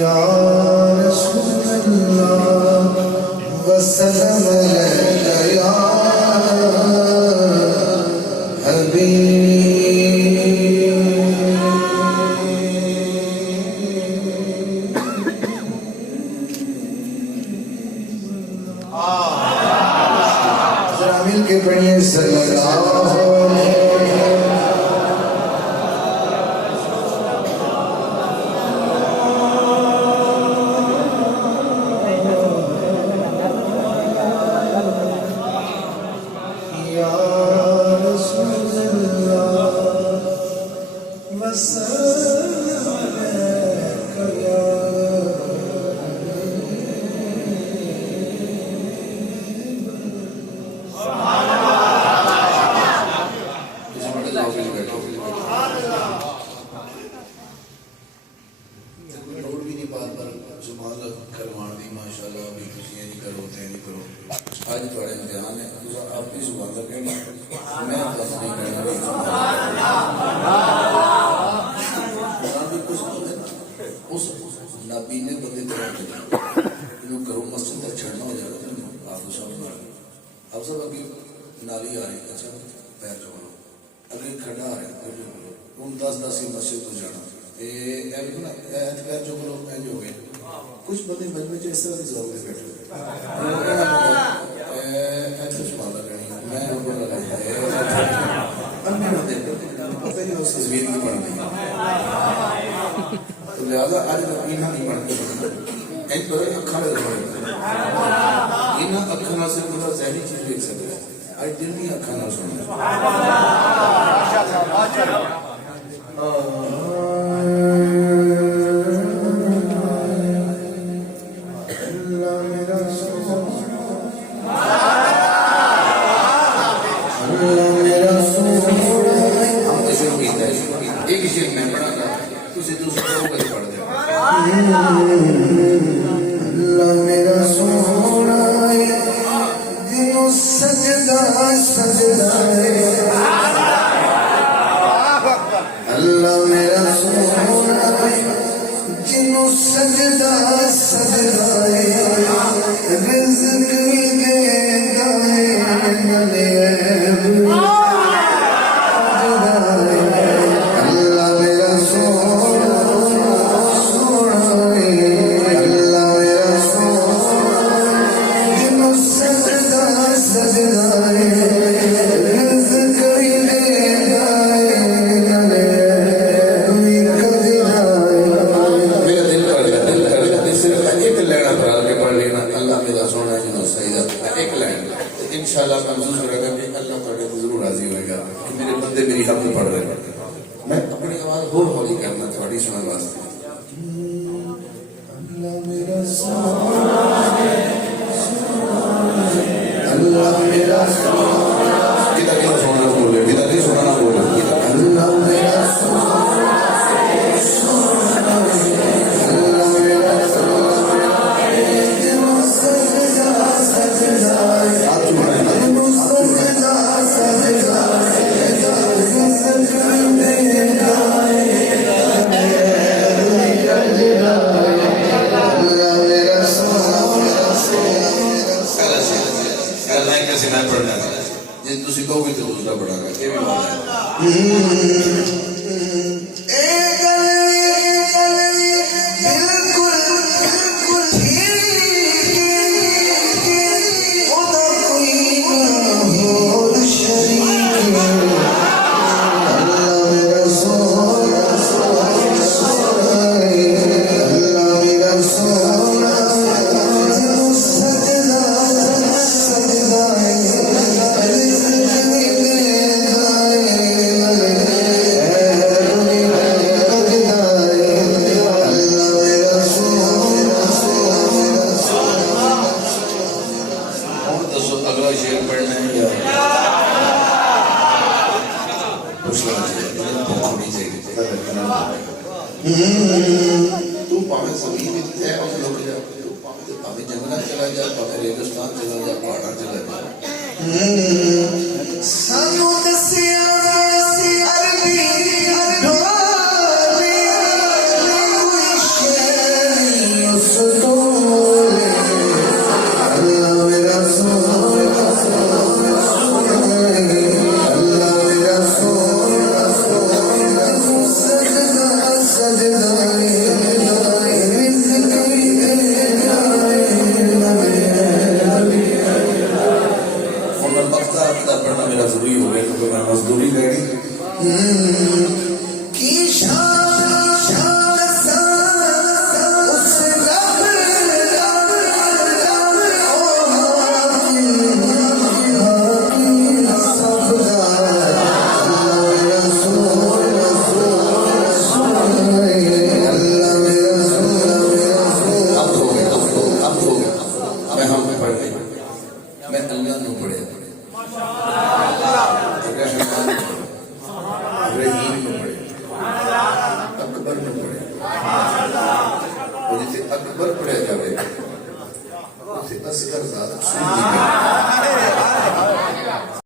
या रसूल अल्लाह वसल्लम अलैका या के पढ़िए सल्लल्लाहु या रसूल अल्लाह वसल्लम अलैका या आज थोड़े ध्यान है अपनी जुबान का कहना मैं बस नहीं कहना उस नबी ने बंदे तरह करो मस्जिद तक छड़ना हो जाएगा आप सब अभी नाली आ रही अच्छा पैर चलो अगर खड़ा आ रहा है उन 10-10 की मस्जिद को जाना पैर जो करो पैर हो गए कुछ बंदे मजमे इस तरह से जवाब बैठे तो लिहाजा आज नहीं पढ़ते अखा अखा से पूरा जहरी चीज देख सकते हैं आज दिल की अखा ना सुनना एक शेर मैं पढ़ा था तुझे दूसरा को पढ़ दे अल्लाह मेरा सोना दिनो सजदा सजदा अल्लाह मेरा सोना दिनो सजदा सजदा रिज़्क़ देता है नले इंशाल्लाह महसूस होगा कि अल्लाह ताला जरूर राजी होगा कि मेरे बंदे मेरी हक में पढ़ रहे हैं मैं अपनी आवाज होर हौली करना थोड़ी सुनने वास्ते अल्लाह मेरा सोना अल्लाह मेरा सोना कितना कितना सोना बोले कितना नहीं सोना ना बोले अल्लाह मेरा सोना तुसी कहोगे तो दूसरा पढ़ागा ये भी बात तू पावे जमीन में है और लोग जा तू पावे जंगल चला जा पावे रेगिस्तान चला जा पहाड़ चला जा सानू दसिया अरबी ढोलिया असगरजाद सूद